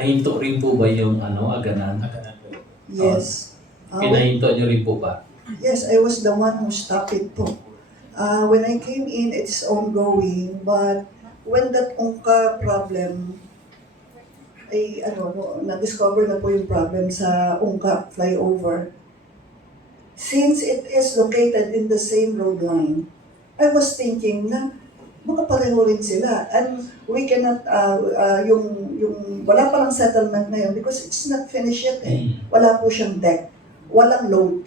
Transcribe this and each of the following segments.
Nahinto rin po ba yung aganan? Yes. Pinahinto nyo rin po ba? Yes, I was the one who stopped it po. When I came in, it's ongoing, but when that Ungka problem, ay na-discover na po yung problem sa Ungka Flyover. Since it is located in the same road line, I was thinking na baka pareho rin sila. And we cannot, yung wala pa lang settlement na yun because it's not finished yet eh. Wala po siyang deck. Walang load.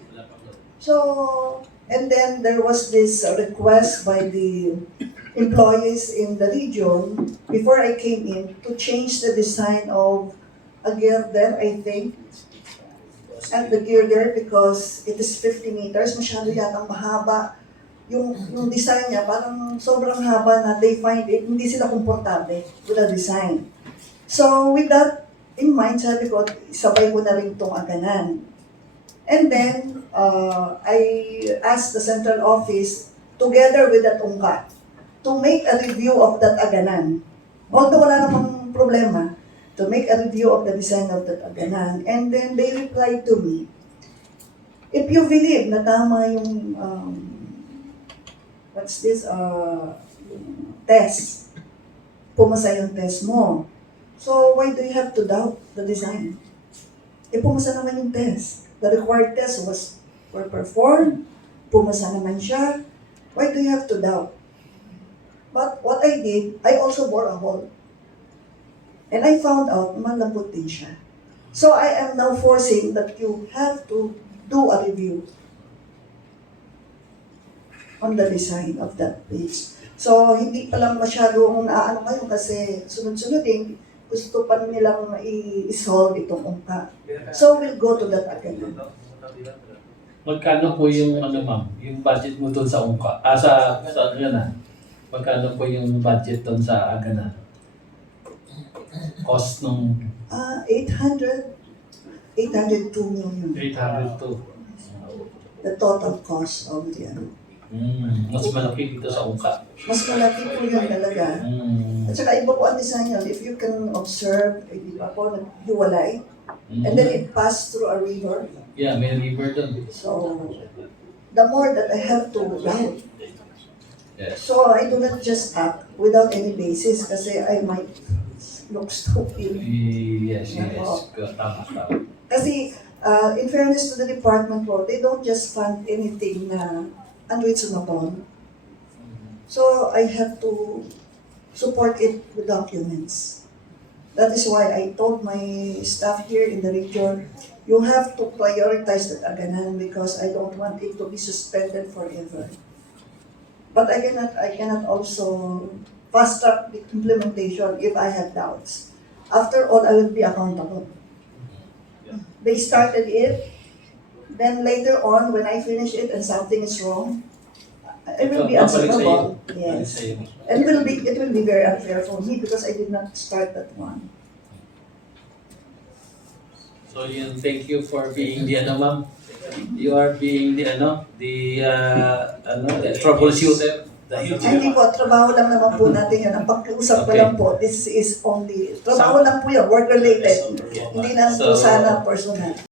So, and then there was this request by the employees in the region before I came in to change the design of a girder, I think, and the girder because it is 50 meters, masyado yatang mahaba. Yung design niya, parang sobrang haba na they find it, hindi sila komportable with the design. So with that in mind, sabi ko, sabay ko na rin itong aganan. And then, I asked the central office, together with that Ungka, to make a review of that aganan. Although wala namang problema, to make a review of the design of that aganan. And then they replied to me, if you believe na tama yung test, pumasa yung test mo. So why do you have to doubt the design? Pumasa naman yung test. The required test were performed, pumasa naman siya. Why do you have to doubt? But what I did, I also bore a hole. And I found out, malambot din siya. So I am now forcing that you have to do a review on the design of that page. So, hindi pa lang masyadong naano ngayon kasi sunod-sunod din, gusto pa nilang i-solve itong Ungka. So, we'll go to that again. Magkano po yung ma'am, yung budget mo doon sa Ungka? Sa aganan. Magkano po yung budget doon sa aganan? Cost nung 802 million. 802. The total cost of the Mas malaki dito sa Ungka. Mas malaki po yun talaga. At saka iba po ang design yun. If you can observe, di ba po, naghiwalay. And then it passed through a river. Yeah, may river doon. So, the more that I have to doubt. Yes. So, I do not just act without any basis kasi I might look stupid. Yes. Tama. Kasi, in fairness to the department po, they don't just fund anything na unreasonable. So I have to support it with documents. That is why I told my staff here in the region, you have to prioritize that aganan because I don't want it to be suspended forever. But I cannot also fast track the implementation if I have doubts. After all, I will be accountable. They started it. Then later on, when I finish it and something is wrong, I will be answerable. Yes. And it will be very unfair for me because I did not start that one. So thank you for being the ma'am. You are being the troubleshooter. Hindi po, trabaho lang naman po natin yun. Ang pag-usap ko lang po, this is only, trabaho lang po yun, work-related. Hindi na po sana personal.